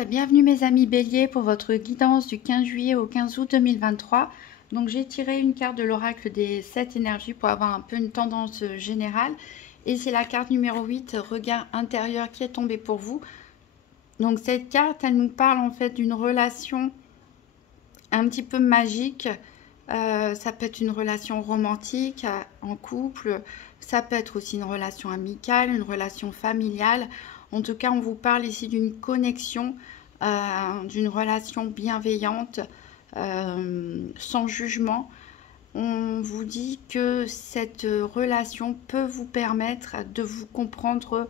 et bienvenue mes amis Bélier pour votre guidance du 15 juillet au 15 août 2023. Donc j'ai tiré une carte de l'oracle des 7 énergies pour avoir un peu une tendance générale. Et c'est la carte numéro 8, regard intérieur, qui est tombée pour vous. Donc cette carte, elle nous parle en fait d'une relation un petit peu magique. Ça peut être une relation romantique en couple, ça peut être aussi une relation amicale, une relation familiale. En tout cas, on vous parle ici d'une connexion, d'une relation bienveillante, sans jugement. On vous dit que cette relation peut vous permettre de vous comprendre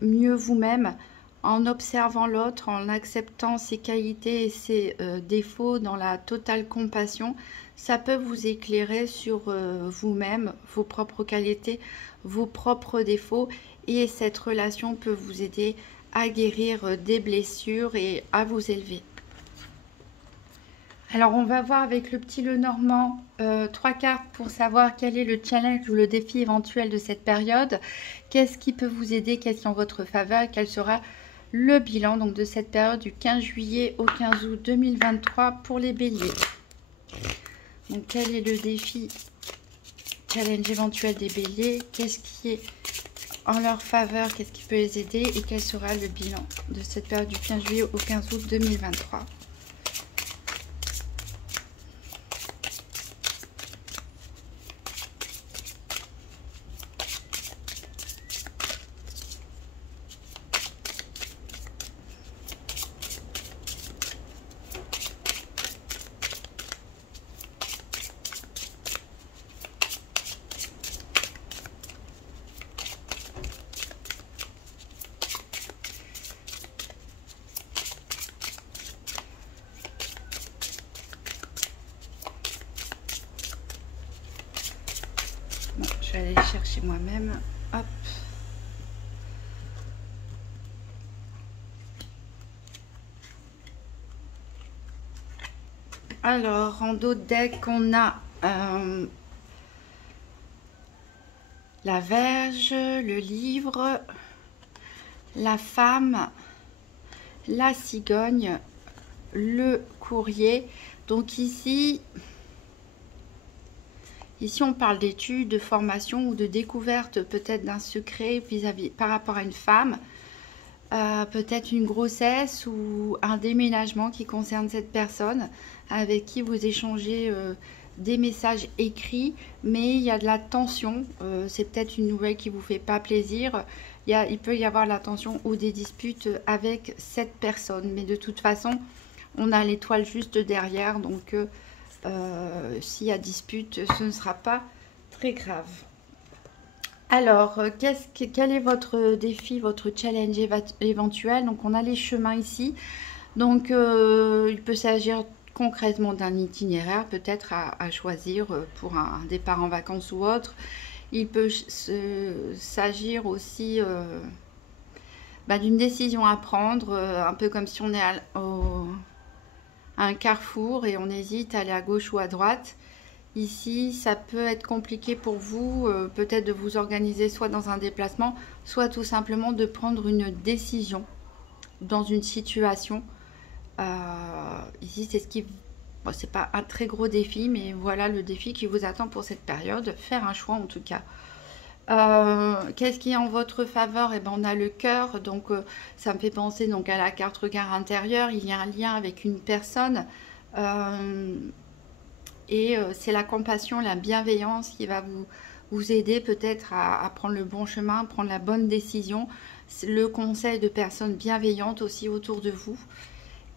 mieux vous-même en observant l'autre, en acceptant ses qualités et ses défauts dans la totale compassion. Ça peut vous éclairer sur vous-même, vos propres qualités, vos propres défauts, et cette relation peut vous aider à guérir des blessures et à vous élever. Alors on va voir avec le petit Lenormand 3 cartes pour savoir quel est le challenge ou le défi éventuel de cette période. Qu'est-ce qui peut vous aider, qu'est-ce qui est en votre faveur, quel sera le bilan donc de cette période du 15 juillet au 15 août 2023 pour les béliers. Donc quel est le défi, challenge éventuel des béliers, qu'est-ce qui est en leur faveur, qu'est-ce qui peut les aider et quel sera le bilan de cette période du 15 juillet au 15 août 2023. Bon, je vais aller les chercher moi-même. Hop. Alors, en dos de deck, on a la Vierge, le livre, la femme, la cigogne, le courrier. Donc ici on parle d'études, de formation ou de découverte peut-être d'un secret vis-à-vis par rapport à une femme. Peut-être une grossesse ou un déménagement qui concerne cette personne avec qui vous échangez des messages écrits, mais il y a de la tension. C'est peut-être une nouvelle qui vous fait pas plaisir. Il peut y avoir de la tension ou des disputes avec cette personne, mais de toute façon on a l'étoile juste derrière, donc s'il y a dispute, ce ne sera pas très grave. Alors, quel est votre défi, votre challenge éventuel? Donc, on a les chemins ici. Donc, il peut s'agir concrètement d'un itinéraire, peut-être à choisir pour un départ en vacances ou autre. Il peut s'agir aussi d'une décision à prendre, un peu comme si on est à un carrefour et on hésite à aller à gauche ou à droite. Ici, ça peut être compliqué pour vous, peut-être de vous organiser soit dans un déplacement, soit tout simplement de prendre une décision dans une situation. Ici, c'est bon, c'est pas un très gros défi, mais voilà le défi qui vous attend pour cette période, faire un choix en tout cas. Qu'est-ce qui est en votre faveur? On a le cœur, donc ça me fait penser donc à la carte regard intérieur. Il y a un lien avec une personne. Et c'est la compassion, la bienveillance qui va vous aider peut-être à prendre le bon chemin, prendre la bonne décision. Le conseil de personnes bienveillantes aussi autour de vous.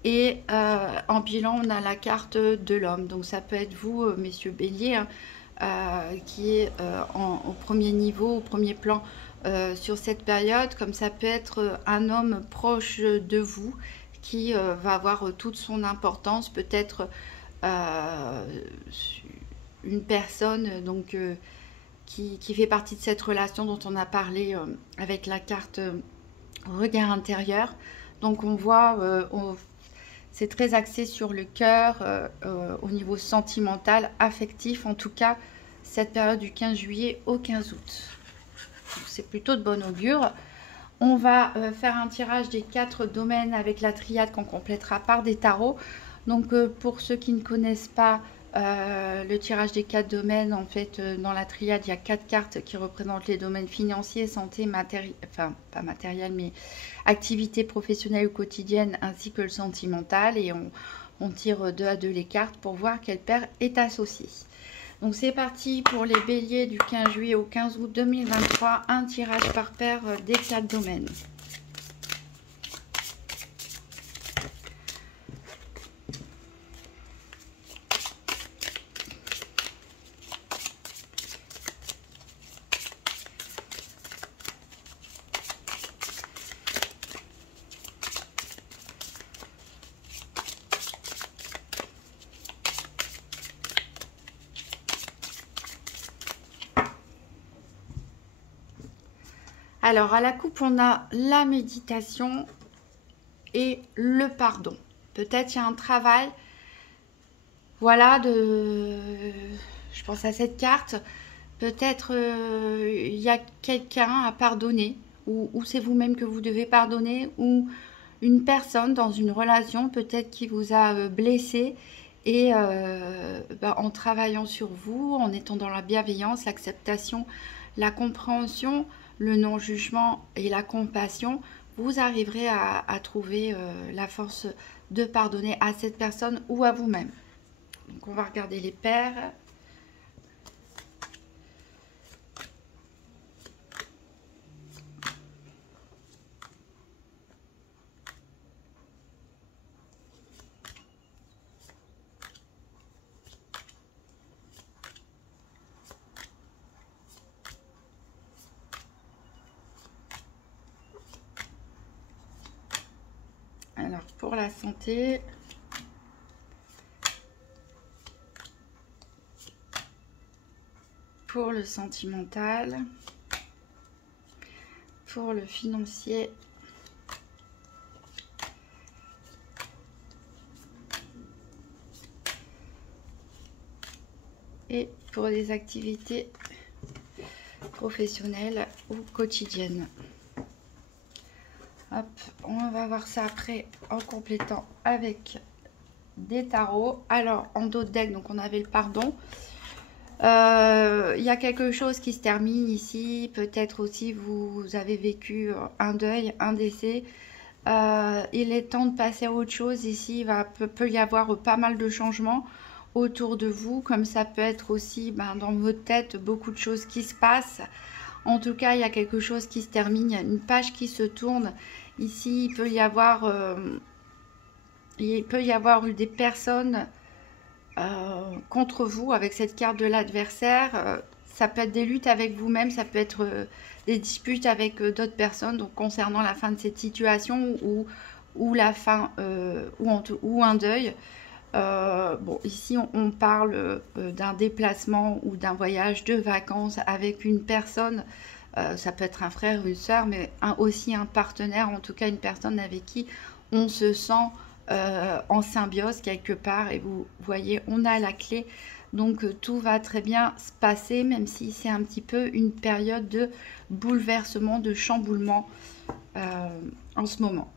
Et en bilan, on a la carte de l'homme. Donc ça peut être vous, messieurs Bélier, qui est au premier niveau, au premier plan sur cette période. Comme ça peut être un homme proche de vous qui va avoir toute son importance, peut-être une personne donc qui fait partie de cette relation dont on a parlé avec la carte regard intérieur. Donc on voit, c'est très axé sur le cœur au niveau sentimental, affectif, en tout cas cette période du 15 juillet au 15 août. C'est plutôt de bon augure. On va faire un tirage des 4 domaines avec la triade qu'on complétera par des tarots. Donc pour ceux qui ne connaissent pas le tirage des 4 domaines, en fait dans la triade il y a 4 cartes qui représentent les domaines financiers, santé, matériel, enfin pas matériel mais activité professionnelle ou quotidienne, ainsi que le sentimental, et on tire 2 à 2 les cartes pour voir quelle paire est associée. Donc c'est parti pour les béliers du 15 juillet au 15 août 2023, un tirage par paire des 4 domaines. Alors, à la coupe, on a la méditation et le pardon. Peut-être il y a un travail, voilà, je pense à cette carte. Peut-être il y a quelqu'un à pardonner, ou c'est vous-même que vous devez pardonner, ou une personne dans une relation peut-être qui vous a blessé. Et en travaillant sur vous, en étant dans la bienveillance, l'acceptation, la compréhension, le non-jugement et la compassion, vous arriverez à trouver la force de pardonner à cette personne ou à vous-même. Donc on va regarder les paires. Alors, pour la santé, pour le sentimental, pour le financier, et pour les activités professionnelles ou quotidiennes. Hop, on va voir ça après en complétant avec des tarots. Alors, en dos de deck, donc on avait le pardon. Il y a quelque chose qui se termine ici. Peut-être aussi vous avez vécu un deuil, un décès. Il est temps de passer à autre chose. Ici, il peut y avoir pas mal de changements autour de vous. Comme ça peut être aussi dans votre tête, beaucoup de choses qui se passent. En tout cas, il y a quelque chose qui se termine. Il y a une page qui se tourne. Ici, il peut y avoir des personnes contre vous avec cette carte de l'adversaire. Ça peut être des luttes avec vous-même, ça peut être des disputes avec d'autres personnes, donc concernant la fin de cette situation ou la fin ou un deuil. Bon, ici on parle d'un déplacement ou d'un voyage de vacances avec une personne. Ça peut être un frère, une soeur, mais aussi un partenaire, en tout cas une personne avec qui on se sent en symbiose quelque part. Et vous voyez, on a la clé, donc tout va très bien se passer, même si c'est un petit peu une période de bouleversement, de chamboulement en ce moment.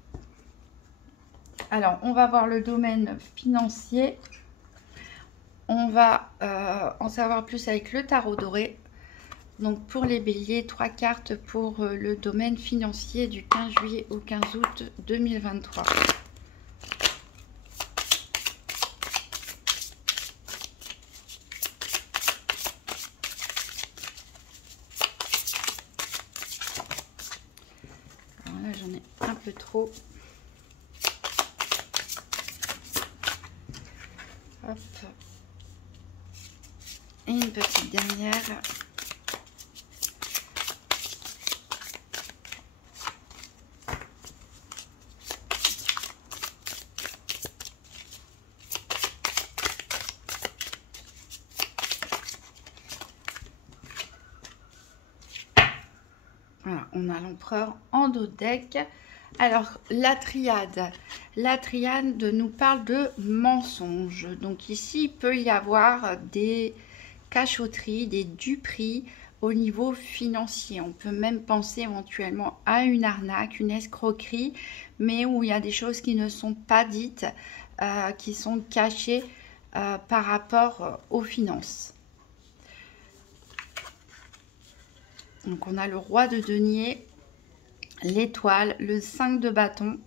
Alors, on va voir le domaine financier. On va en savoir plus avec le tarot doré. Donc, pour les béliers, 3 cartes pour le domaine financier du 15 juillet au 15 août 2023. Alors là, j'en ai un peu trop. Hop. Et une petite dernière. Voilà, on a l'empereur en dos de deck. Alors, la triade nous parle de mensonges. Donc ici, il peut y avoir des cachotteries, des duperies au niveau financier. On peut même penser éventuellement à une arnaque, une escroquerie, mais où il y a des choses qui ne sont pas dites, qui sont cachées par rapport aux finances. Donc on a le roi de denier, l'étoile, le 5 de bâton.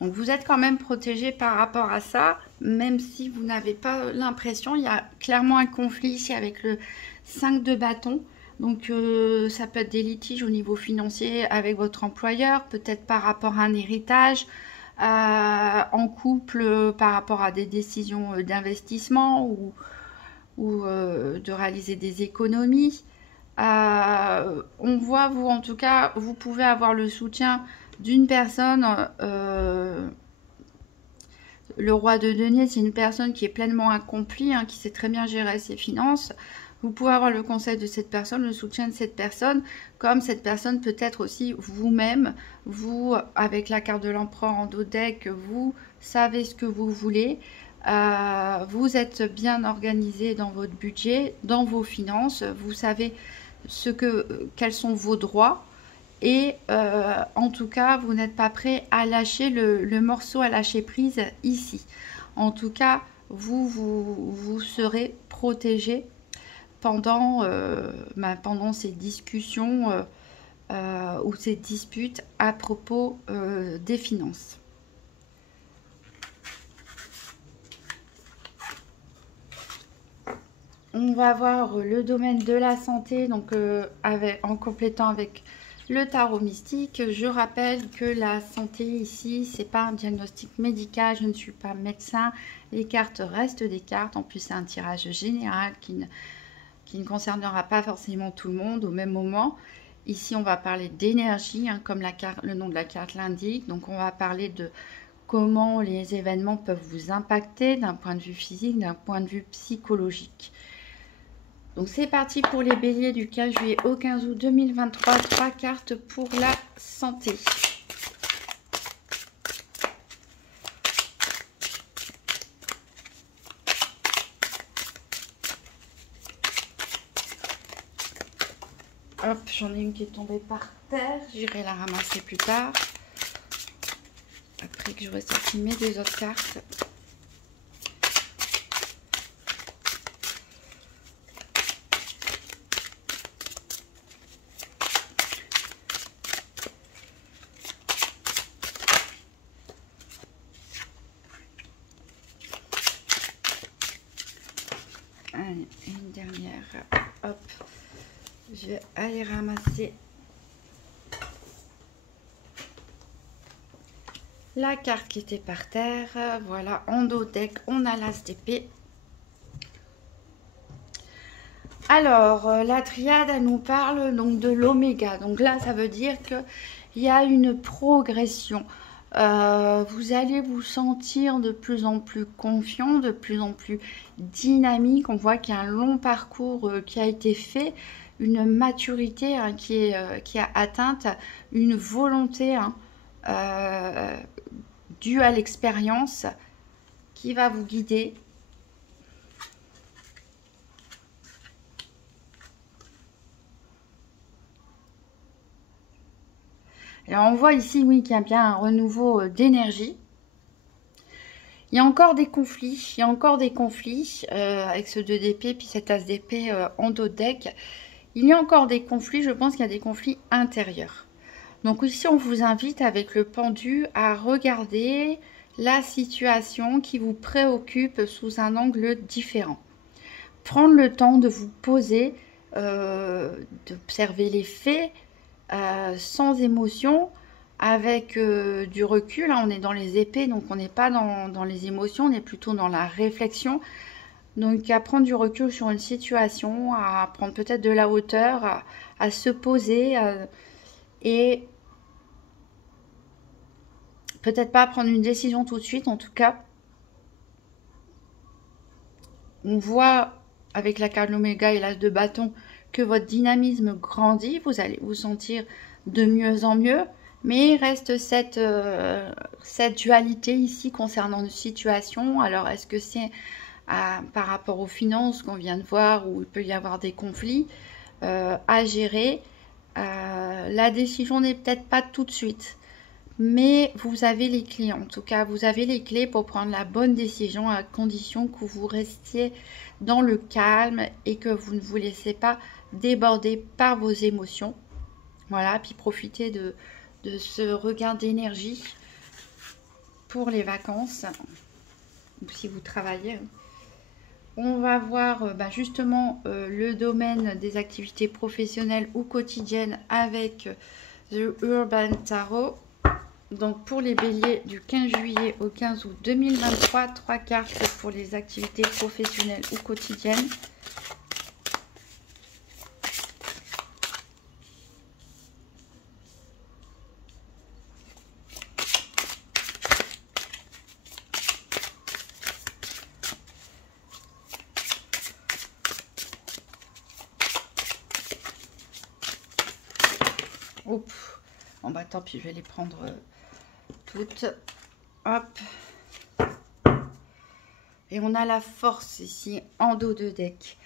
Donc vous êtes quand même protégé par rapport à ça, même si vous n'avez pas l'impression. Il y a clairement un conflit ici avec le 5 de bâton. Donc ça peut être des litiges au niveau financier avec votre employeur, peut-être par rapport à un héritage, en couple par rapport à des décisions d'investissement ou de réaliser des économies. On voit, vous en tout cas, vous pouvez avoir le soutien d'une personne. Le roi de denier, c'est une personne qui est pleinement accomplie, qui sait très bien gérer ses finances. Vous pouvez avoir le conseil de cette personne, le soutien de cette personne, comme cette personne peut être aussi vous-même. Vous, avec la carte de l'empereur en dos deck, vous savez ce que vous voulez. Vous êtes bien organisé dans votre budget, dans vos finances. Vous savez quels sont vos droits. Et en tout cas, vous n'êtes pas prêt à lâcher le morceau, à lâcher prise ici. En tout cas, vous serez protégé pendant ces discussions ou ces disputes à propos des finances. On va voir le domaine de la santé, donc en complétant avec le tarot mystique. Je rappelle que la santé ici, c'est pas un diagnostic médical, je ne suis pas médecin. Les cartes restent des cartes. En plus, c'est un tirage général qui ne concernera pas forcément tout le monde au même moment. Ici, on va parler d'énergie, comme le nom de la carte l'indique. Donc, on va parler de comment les événements peuvent vous impacter d'un point de vue physique, d'un point de vue psychologique. Donc c'est parti pour les béliers du 15 juillet au 15 août 2023. 3 cartes pour la santé. Hop, j'en ai une qui est tombée par terre. J'irai la ramasser plus tard. Après que j'aurai sorti mes 2 autres cartes. Allez, une dernière. Hop, je vais aller ramasser la carte qui était par terre. Voilà, en dos deck, on a l'as d'épée. Alors, la triade, elle nous parle donc de l'oméga. Donc là, ça veut dire qu'il y a une progression. Vous allez vous sentir de plus en plus confiant, de plus en plus dynamique. On voit qu'il y a un long parcours qui a été fait, une maturité qui a atteinte, une volonté due à l'expérience qui va vous guider. Alors on voit ici, oui, qu'il y a bien un renouveau d'énergie. Il y a encore des conflits, avec ce 2 d'épée, puis cet as d'épée en dos de deck. Il y a encore des conflits, je pense qu'il y a des conflits intérieurs. Donc ici, on vous invite avec le pendu à regarder la situation qui vous préoccupe sous un angle différent. Prendre le temps de vous poser, d'observer les faits, sans émotion, avec du recul. On est dans les épées, donc on n'est pas dans les émotions, on est plutôt dans la réflexion. Donc à prendre du recul sur une situation, à prendre peut-être de la hauteur, à se poser et peut-être pas prendre une décision tout de suite. En tout cas, on voit avec la carte de l'oméga et l'as de bâton que votre dynamisme grandit, vous allez vous sentir de mieux en mieux, mais il reste cette dualité ici concernant une situation. Alors est-ce que c'est par rapport aux finances qu'on vient de voir où il peut y avoir des conflits, à gérer. La décision n'est peut-être pas tout de suite, mais vous avez les clés. En tout cas, vous avez les clés pour prendre la bonne décision à condition que vous restiez dans le calme et que vous ne vous laissez pas déborder par vos émotions. Voilà, puis profitez de ce regain d'énergie pour les vacances, ou si vous travaillez. On va voir justement le domaine des activités professionnelles ou quotidiennes avec The Urban Tarot. Donc pour les béliers du 15 juillet au 15 août 2023, 3 cartes pour les activités professionnelles ou quotidiennes. Oups. Bon bah tant pis, je vais les prendre toutes. Hop. Et on a la force ici en dos de deck.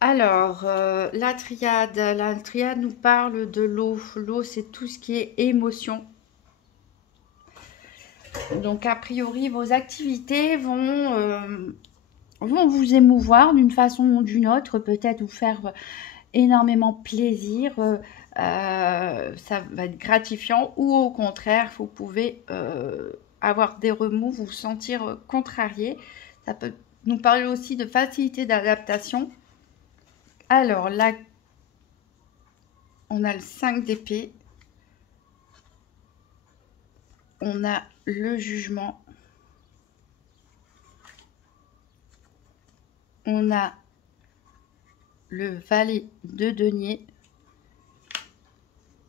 Alors, la triade nous parle de l'eau. L'eau, c'est tout ce qui est émotion. Donc, a priori, vos activités vont vous émouvoir d'une façon ou d'une autre, peut-être vous faire énormément plaisir. Ça va être gratifiant, ou au contraire, vous pouvez avoir des remous, vous sentir contrarié. Ça peut nous parler aussi de facilité d'adaptation. Alors là, on a le 5 d'épée. On a le jugement. On a le valet de denier.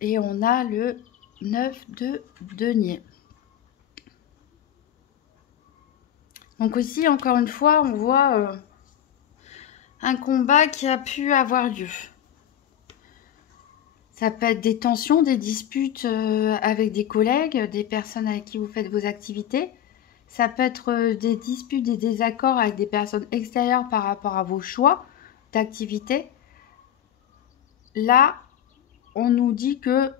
Et on a le 9 de denier. Donc aussi, encore une fois, on voit un combat qui a pu avoir lieu. Ça peut être des tensions, des disputes avec des collègues, des personnes avec qui vous faites vos activités. Ça peut être des disputes, des désaccords avec des personnes extérieures par rapport à vos choix d'activité. Là, on nous dit que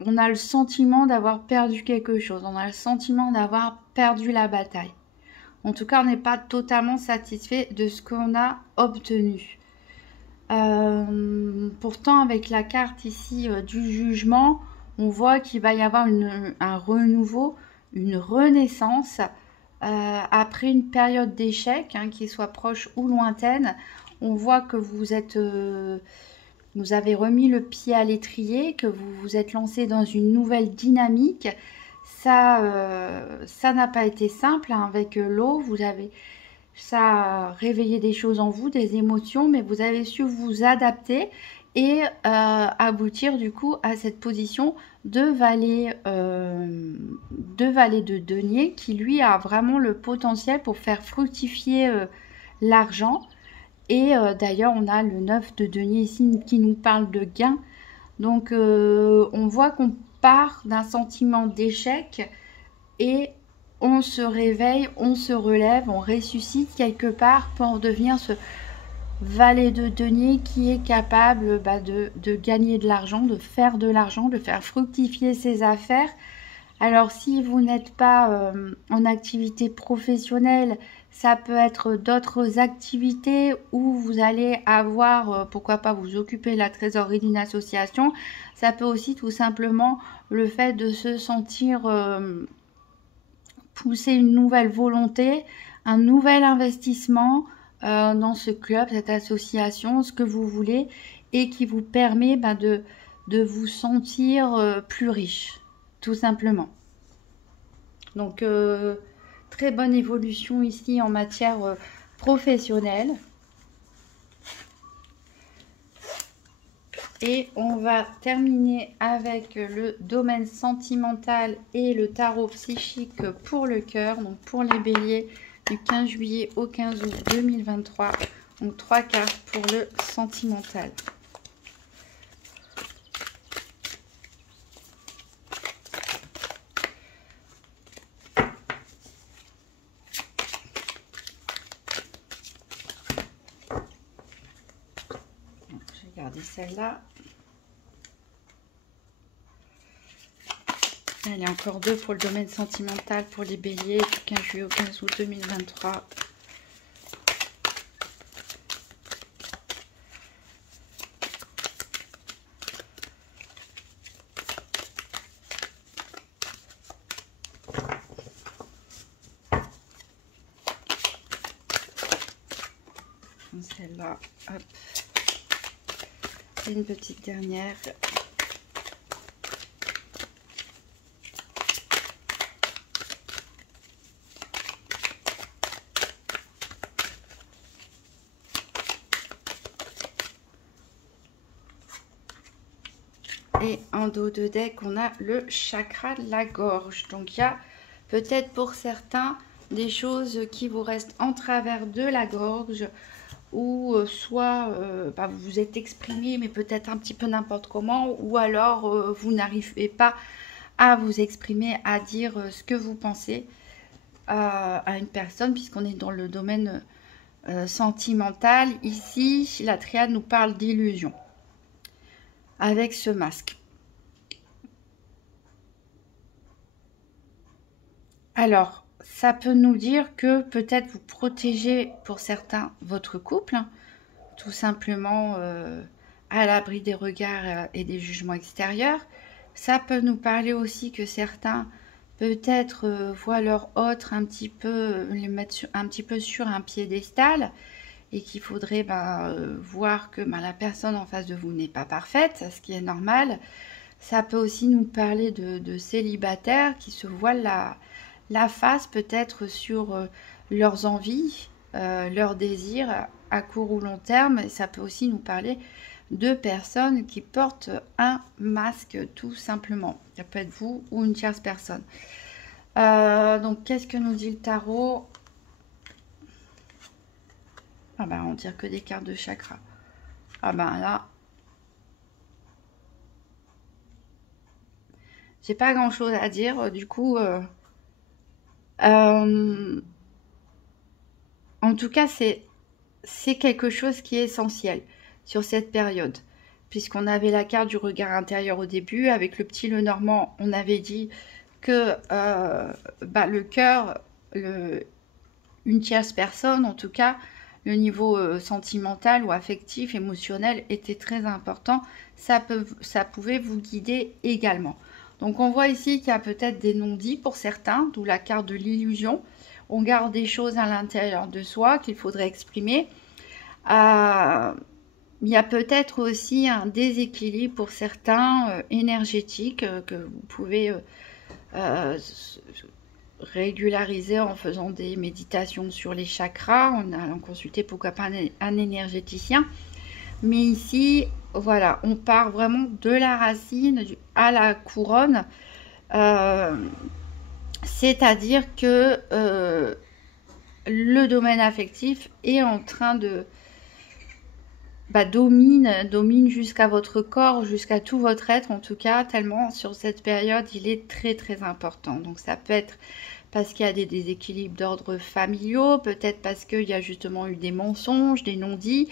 on a le sentiment d'avoir perdu quelque chose. On a le sentiment d'avoir perdu la bataille. En tout cas, on n'est pas totalement satisfait de ce qu'on a obtenu. Pourtant, avec la carte ici du jugement, on voit qu'il va y avoir un renouveau, une renaissance après une période d'échec, qu'il soit proche ou lointaine. On voit que vous avez remis le pied à l'étrier, que vous vous êtes lancé dans une nouvelle dynamique. Ça n'a pas été simple avec l'eau. Ça a réveillé des choses en vous, des émotions, mais vous avez su vous adapter et aboutir du coup à cette position de valet de denier qui lui a vraiment le potentiel pour faire fructifier l'argent. Et d'ailleurs, on a le 9 de denier ici qui nous parle de gain. Donc, on voit qu'on part d'un sentiment d'échec et on se réveille, on se relève, on ressuscite quelque part pour devenir ce valet de denier qui est capable de gagner de l'argent, de faire fructifier ses affaires. Alors, si vous n'êtes pas en activité professionnelle, ça peut être d'autres activités où vous allez avoir, pourquoi pas vous occuper de la trésorerie d'une association. Ça peut aussi tout simplement le fait de se sentir pousser une nouvelle volonté, un nouvel investissement dans ce club, cette association, ce que vous voulez, et qui vous permet de vous sentir plus riche, tout simplement. Donc, très bonne évolution ici en matière professionnelle. Et on va terminer avec le domaine sentimental et le tarot psychique pour le cœur. Donc pour les béliers du 15 juillet au 15 août 2023. Donc 3 cartes pour le sentimental. regarder celle-là. Allez, encore 2 pour le domaine sentimental pour les béliers du 15 juillet au 15 août 2023. Celle-là, hop. Et une petite dernière. Et en dos de deck, on a le chakra de la gorge. Donc, il y a peut-être pour certains des choses qui vous restent en travers de la gorge, ou soit vous vous êtes exprimé, mais peut-être un petit peu n'importe comment, ou alors vous n'arrivez pas à vous exprimer, à dire ce que vous pensez à une personne, puisqu'on est dans le domaine sentimental. Ici, la triade nous parle d'illusion avec ce masque. Alors, ça peut nous dire que peut-être vous protégez pour certains votre couple, hein, tout simplement à l'abri des regards et des jugements extérieurs. Ça peut nous parler aussi que certains peut-être voient leur autre un petit peu, les mettre un petit peu sur un piédestal, et qu'il faudrait voir que la personne en face de vous n'est pas parfaite, ce qui est normal. Ça peut aussi nous parler de célibataires qui se voilent la face peut-être sur leurs envies, leurs désirs à court ou long terme. Et ça peut aussi nous parler de personnes qui portent un masque, tout simplement. Ça peut être vous ou une tierce personne. Donc, qu'est-ce que nous dit le tarot? Ah ben, on tire que des cartes de chakra. Ah ben là, j'ai pas grand chose à dire. Du coup, en tout cas, c'est quelque chose qui est essentiel sur cette période. Puisqu'on avait la carte du regard intérieur au début. Avec le petit Lenormand, on avait dit que le cœur, une tierce personne, en tout cas, le niveau sentimental ou affectif, émotionnel était très important. Ça pouvait vous guider également. Donc on voit ici qu'il y a peut-être des non-dits pour certains, d'où la carte de l'illusion. On garde des choses à l'intérieur de soi qu'il faudrait exprimer. Il y a peut-être aussi un déséquilibre pour certains énergétique que vous pouvez régulariser en faisant des méditations sur les chakras, en allant consulter pourquoi pas un énergéticien. Mais ici, voilà, on part vraiment de la racine à la couronne, c'est-à-dire que le domaine affectif est en train de domine jusqu'à votre corps, jusqu'à tout votre être, en tout cas, tellement sur cette période, il est très très important. Donc ça peut être parce qu'il y a des déséquilibres d'ordre familiaux, peut-être parce qu'il y a justement eu des mensonges, des non-dits.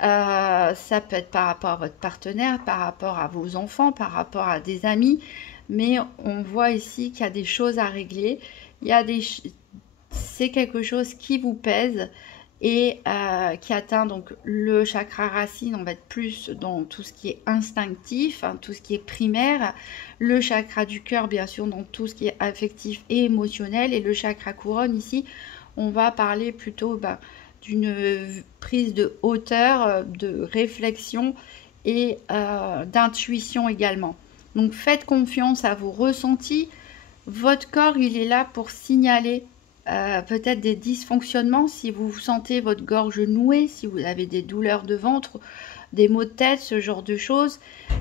Ça peut être par rapport à votre partenaire, par rapport à vos enfants, par rapport à des amis. Mais on voit ici qu'il y a des choses à régler. C'est quelque chose qui vous pèse et qui atteint donc le chakra racine. On va être plus dans tout ce qui est instinctif, hein, tout ce qui est primaire, le chakra du cœur bien sûr dans tout ce qui est affectif et émotionnel, et le chakra couronne ici on va parler plutôt d'une prise de hauteur, de réflexion et d'intuition également. Donc faites confiance à vos ressentis. Votre corps il est là pour signaler peut-être des dysfonctionnements. Si vous sentez votre gorge nouée, si vous avez des douleurs de ventre, des maux de tête, ce genre de choses,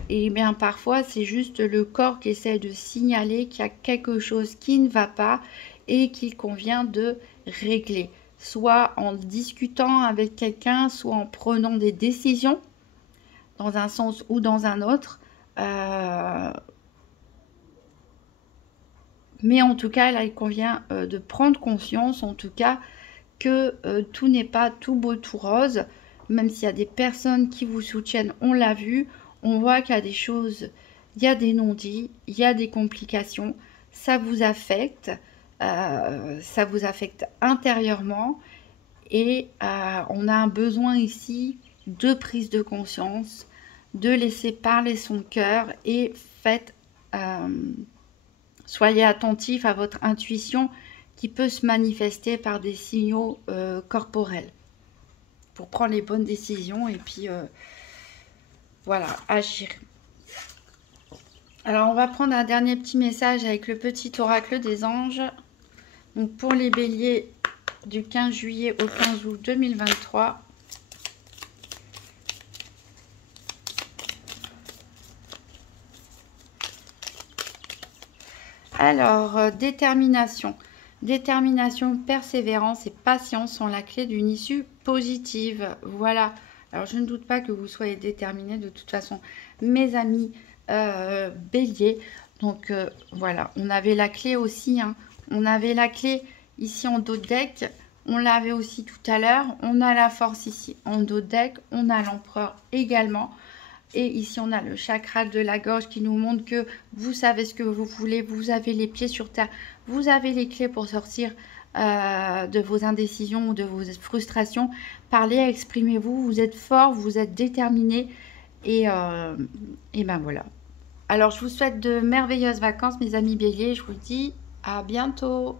et bien parfois c'est juste le corps qui essaie de signaler qu'il y a quelque chose qui ne va pas et qu'il convient de régler, soit en discutant avec quelqu'un, soit en prenant des décisions dans un sens ou dans un autre. Mais en tout cas, là, il convient de prendre conscience, en tout cas, que tout n'est pas tout beau, tout rose. même s'il y a des personnes qui vous soutiennent, on l'a vu, on voit qu'il y a des choses, il y a des non-dits, il y a des complications, ça vous affecte intérieurement et on a un besoin ici de prise de conscience, de laisser parler son cœur et soyez attentif à votre intuition qui peut se manifester par des signaux corporels pour prendre les bonnes décisions et puis voilà, agir. Alors on va prendre un dernier petit message avec le petit oracle des anges. Donc pour les béliers du 15 juillet au 15 août 2023. Alors, détermination. Détermination, persévérance et patience sont la clé d'une issue positive. Voilà. Alors, je ne doute pas que vous soyez déterminés de toute façon, mes amis bélier. Donc, voilà. On avait la clé aussi. Hein. On avait la clé ici en dos de deck. On l'avait aussi tout à l'heure. On a la force ici en dos de deck. On a l'empereur également. Et ici, on a le chakra de la gorge qui nous montre que vous savez ce que vous voulez, vous avez les pieds sur terre, vous avez les clés pour sortir de vos indécisions ou de vos frustrations. Parlez, exprimez-vous, vous êtes fort, vous êtes déterminé et ben voilà. Alors, je vous souhaite de merveilleuses vacances, mes amis béliers. Je vous dis à bientôt.